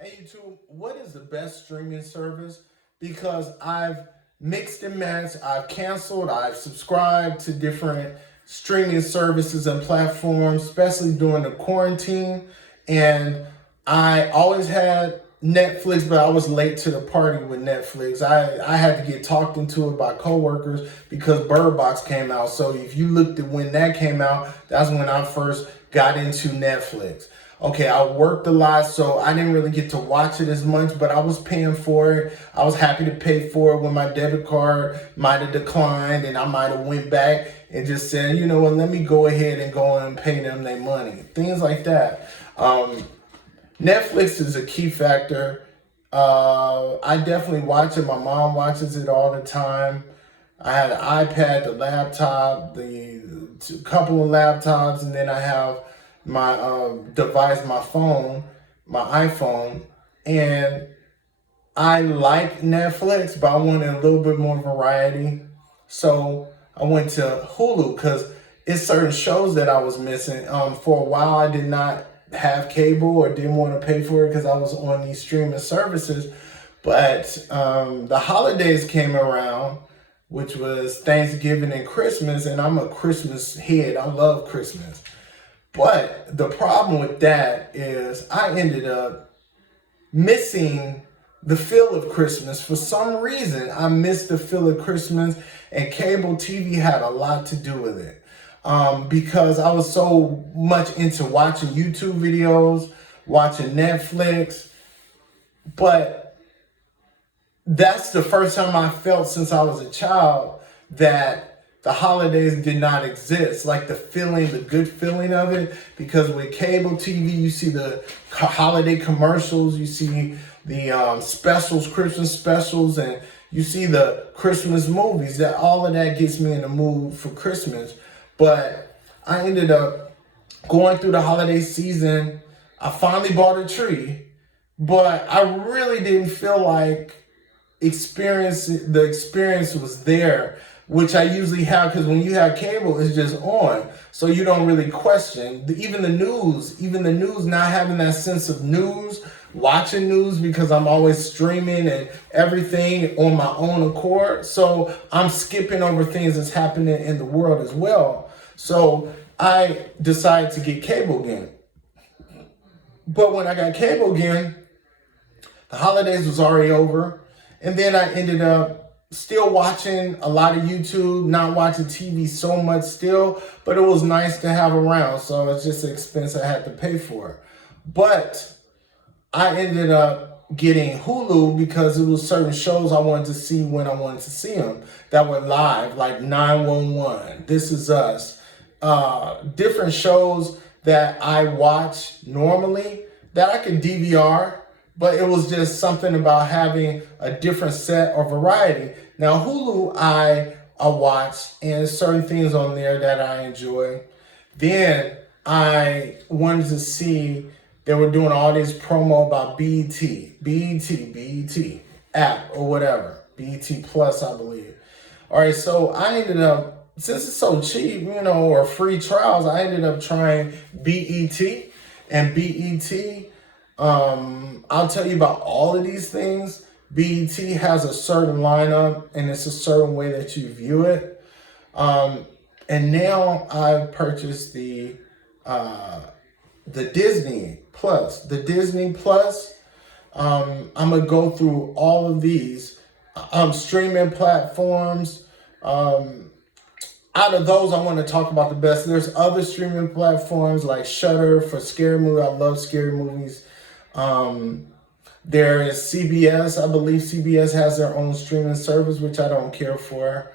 Hey YouTube, what is the best streaming service? Because I've mixed and matched, I've canceled, I've subscribed to different streaming services and platforms, especially during the quarantine. And I always had Netflix, but I was late to the party with Netflix. I had to get talked into it by coworkers because Bird Box came out. So if you looked at when that came out, that's when I first got into Netflix. Okay, I worked a lot, so I didn't really get to watch it as much, but I was paying for it. I was happy to pay for it when my debit card might have declined and I might have went back and just said, you know what, let me go ahead and go and pay them their money. Things like that. Netflix is a key factor. I definitely watch it. My mom watches it all the time. I had an iPad, the laptop, the couple of laptops, and then I have my device, my phone, my iPhone, and I like Netflix, but I wanted a little bit more variety. So I went to Hulu because it's certain shows that I was missing. For a while, I did not have cable or didn't want to pay for it because I was on these streaming services. But the holidays came around, which was Thanksgiving and Christmas, and I'm a Christmas head. I love Christmas. But the problem with that is I ended up missing the feel of Christmas. For some reason, I missed the feel of Christmas, and cable TV had a lot to do with it. Because I was so much into watching YouTube videos, watching Netflix. But that's the first time I felt since I was a child that the holidays did not exist. Like the feeling, the good feeling of it. Because with cable TV, you see the holiday commercials, you see the specials, Christmas specials, and you see the Christmas movies. That all of that gets me in the mood for Christmas. But I ended up going through the holiday season. I finally bought a tree, but I really didn't feel like the experience was there, which I usually have, because when you have cable, it's just on, so you don't really question. Even the news, not having that sense of news, watching news, because I'm always streaming and everything on my own accord, so I'm skipping over things that's happening in the world as well. So I decided to get cable again. But when I got cable again, the holidays was already over. And then I ended up still watching a lot of YouTube, not watching TV so much still, but it was nice to have around. So it's just an expense I had to pay for. But I ended up getting Hulu because it was certain shows I wanted to see when I wanted to see them that were live, like 911, This Is Us, different shows that I watch normally that I could DVR, but it was just something about having a different set or variety. Now, Hulu, I watched, and certain things on there that I enjoy. Then I wanted to see, they were doing all this promo about BET app or whatever, BET Plus, I believe. All right, so I ended up, since it's so cheap, or free trials, I ended up trying BET. And BET, I'll tell you about all of these things. BET has a certain lineup, and it's a certain way that you view it. And now I've purchased the Disney Plus. The Disney Plus, I'm gonna go through all of these streaming platforms. Out of those, I want to talk about the best. There's other streaming platforms like Shudder for scary movies. I love scary movies. There is CBS. I believe CBS has their own streaming service, which I don't care for.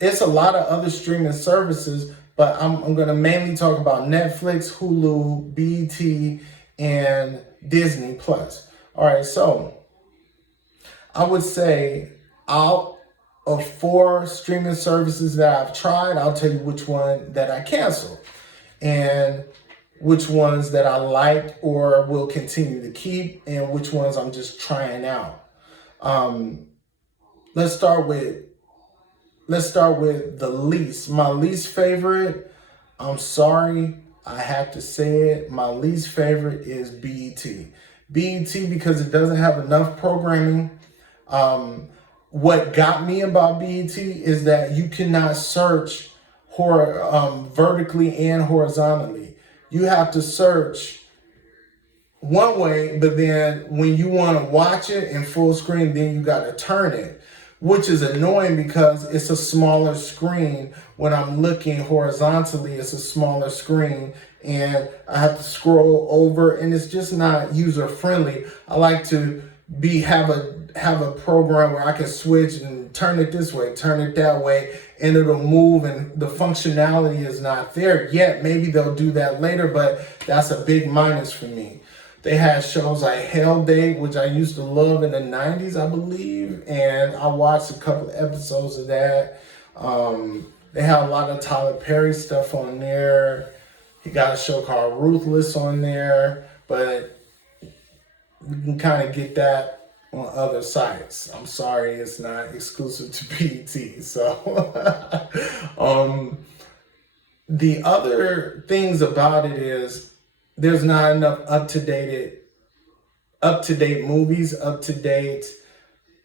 It's a lot of other streaming services, but I'm going to mainly talk about Netflix, Hulu, BET, and Disney Plus. All right, so I would say out of 4 streaming services that I've tried, I'll tell you which one that I canceled and which ones that I like or will continue to keep, and which ones I'm just trying out. Let's start with my least favorite. I'm sorry, I have to say it. My least favorite is BET. BET because it doesn't have enough programming. What got me about BET is that you cannot search vertically and horizontally. You have to search one way, but then when you want to watch it in full screen, then you got to turn it, which is annoying because it's a smaller screen. When I'm looking horizontally, it's a smaller screen and I have to scroll over and it's just not user friendly. I like to have a program where I can switch and turn it this way, turn it that way, and it'll move, and the functionality is not there yet. Maybe they'll do that later, but that's a big minus for me. They had shows like Hell Day, which I used to love in the 90s, I believe, and I watched a couple of episodes of that. They had a lot of Tyler Perry stuff on there. He got a show called Ruthless on there, but we can kind of get that on other sites. I'm sorry, it's not exclusive to BET. So, the other things about it is there's not enough up-to-date movies, up-to-date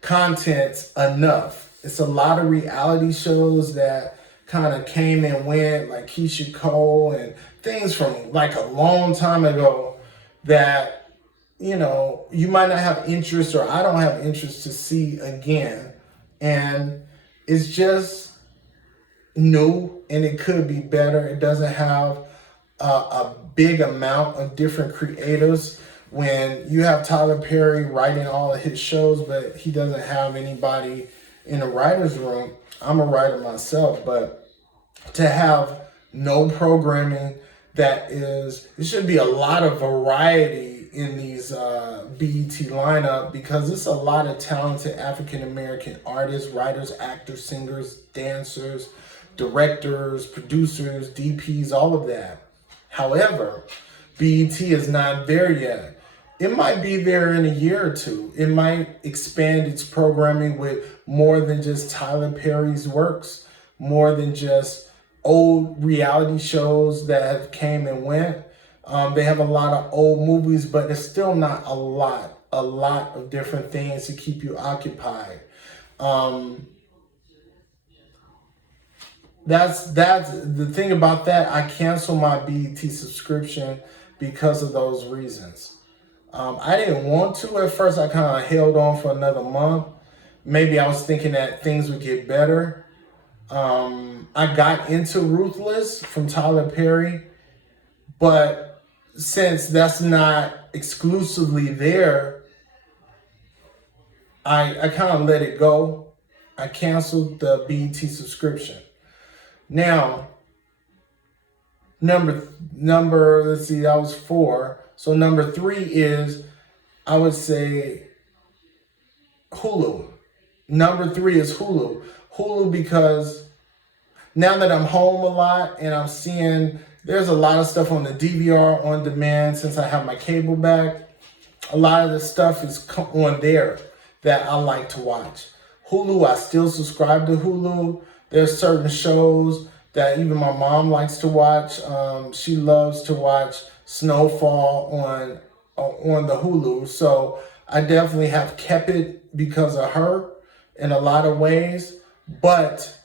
content enough. It's a lot of reality shows that kind of came and went, like Keisha Cole and things from like a long time ago that, you know, you might not have interest, or I don't have interest to see again. And it's just new and it could be better. It doesn't have a big amount of different creators. When you have Tyler Perry writing all of his shows, but he doesn't have anybody in the writer's room. I'm a writer myself, but to have no programming it should be a lot of variety in these BET lineup, because it's a lot of talented African-American artists, writers, actors, singers, dancers, directors, producers, DPs, all of that. However, BET is not there yet. It might be there in a year or two. It might expand its programming with more than just Tyler Perry's works, more than just old reality shows that have came and went. They have a lot of old movies, but it's still not a lot of different things to keep you occupied. That's the thing about that. I canceled my BET subscription because of those reasons. I didn't want to at first. I kind of held on for another month. Maybe I was thinking that things would get better. I got into Ruthless from Tyler Perry, but since that's not exclusively there, I kind of let it go. I canceled the BET subscription. Now, number, let's see, that was 4. So number 3 is, I would say, Hulu. Number 3 is Hulu. Hulu, because now that I'm home a lot and I'm seeing there's a lot of stuff on the DVR on demand since I have my cable back. A lot of the stuff is on there that I like to watch. Hulu, I still subscribe to Hulu. There's certain shows that even my mom likes to watch. She loves to watch Snowfall on the Hulu. So I definitely have kept it because of her in a lot of ways. But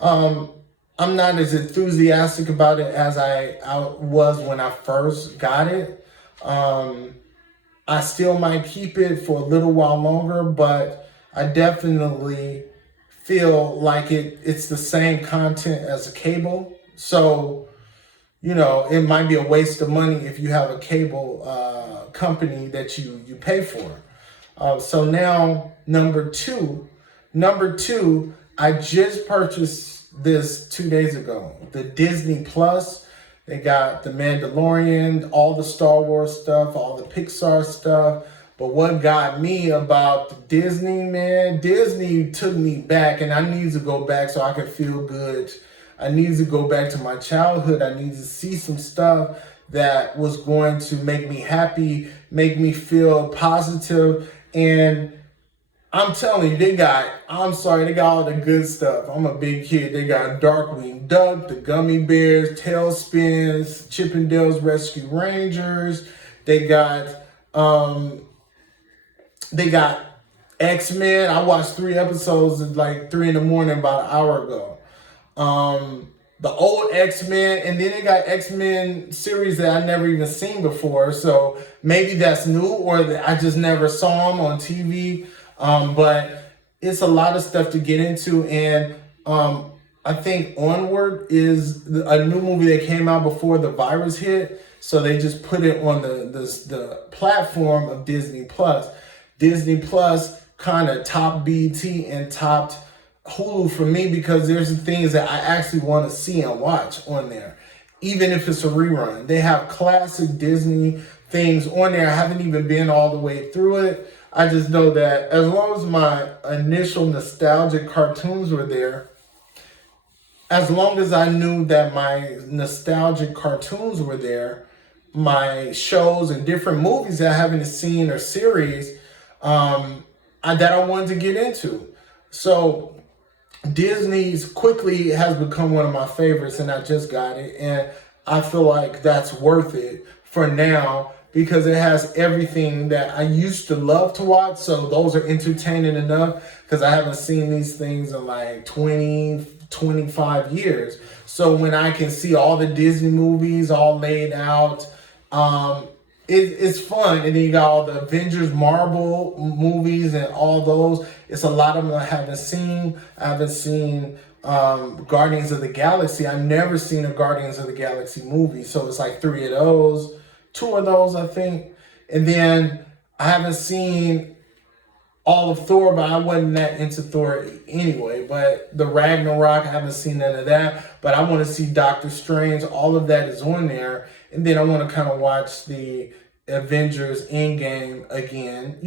I'm not as enthusiastic about it as I was when I first got it. I still might keep it for a little while longer, but I definitely feel like it's the same content as a cable. So, you know, it might be a waste of money if you have a cable company that you pay for. So now, number two, I just purchased this 2 days ago. The Disney Plus. They got The Mandalorian, all the Star Wars stuff, all the Pixar stuff. But what got me about Disney, man, Disney took me back, and I need to go back so I can feel good. I need to go back to my childhood. I need to see some stuff that was going to make me happy, make me feel positive. And I'm telling you, they got all the good stuff. I'm a big kid. They got Darkwing Duck, the Gummy Bears, Tailspins, Chip 'n Dale's Rescue Rangers. They got They got X-Men. I watched 3 episodes at like 3 in the morning about an hour ago. The old X-Men, and then they got X-Men series that I never even seen before. So maybe that's new, or that I just never saw them on TV. But it's a lot of stuff to get into, and I think Onward is a new movie that came out before the virus hit. So they just put it on the platform of Disney Plus. Disney Plus kind of topped BT and topped Hulu for me, because there's some things that I actually want to see and watch on there, even if it's a rerun. They have classic Disney things on there. I haven't even been all the way through it. I just know that as long as my initial nostalgic cartoons were there, as long as I knew that my nostalgic cartoons were there, my shows and different movies that I haven't seen or series that I wanted to get into. So Disney's quickly has become one of my favorites, and I just got it, and I feel like that's worth it for now, because it has everything that I used to love to watch. So those are entertaining enough, because I haven't seen these things in like 20, 25 years. So when I can see all the Disney movies all laid out, it's fun. And then you got all the Avengers, Marvel movies, and all those. It's a lot of them I haven't seen. I haven't seen Guardians of the Galaxy. I've never seen a Guardians of the Galaxy movie. So it's like 3 of those, 2 of those, I think. And then I haven't seen all of Thor, but I wasn't that into Thor anyway. But the Ragnarok, I haven't seen none of that. But I want to see Doctor Strange. All of that is on there. And then I want to kind of watch the Avengers Endgame again,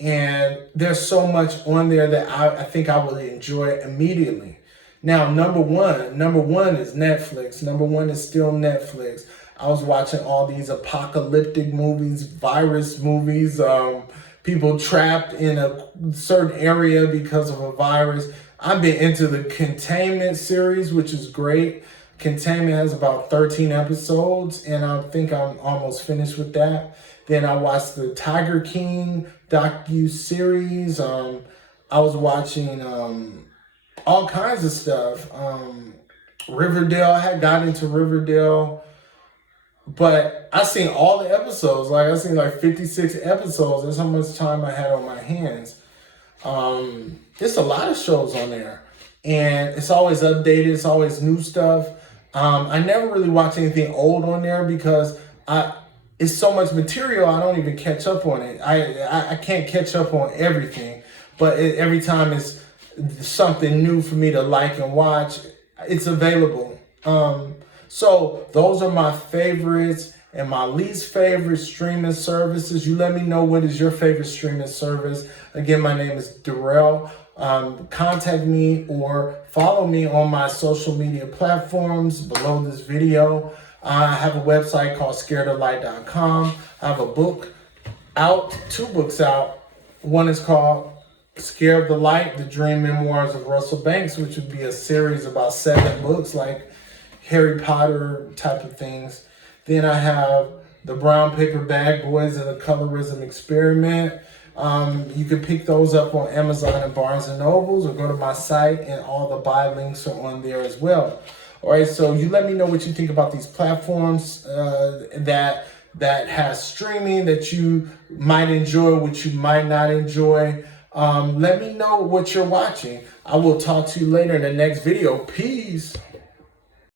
and there's so much on there that I think I will enjoy immediately. Now, number one is Netflix. Number one is still Netflix. I was watching all these apocalyptic movies, virus movies, people trapped in a certain area because of a virus. I've been into the Containment series, which is great. Containment has about 13 episodes, and I think I'm almost finished with that. Then I watched the Tiger King docu-series. I was watching all kinds of stuff. Riverdale, I had got into Riverdale, but I seen all the episodes. Like, I seen like 56 episodes. That's how much time I had on my hands. There's a lot of shows on there, and it's always updated. It's always new stuff. I never really watch anything old on there, because it's so much material, I don't even catch up on it. I can't catch up on everything, but every time it's something new for me to like and watch, it's available. So those are my favorites and my least favorite streaming services. You let me know, what is your favorite streaming service? Again, my name is Darrell. Contact me or follow me on my social media platforms below this video. I have a website called scaredoflight.com. I have a book out, 2 books out. One is called Scared of the Light, The Dream Memoirs of Russell Banks, which would be a series about 7 books, like Harry Potter type of things. Then I have The Brown Paper Bag Boys and the Colorism Experiment. You can pick those up on Amazon and Barnes & Nobles, or go to my site, and all the buy links are on there as well. All right, so you let me know what you think about these platforms that has streaming that you might enjoy, what you might not enjoy. Let me know what you're watching. I will talk to you later in the next video. Peace.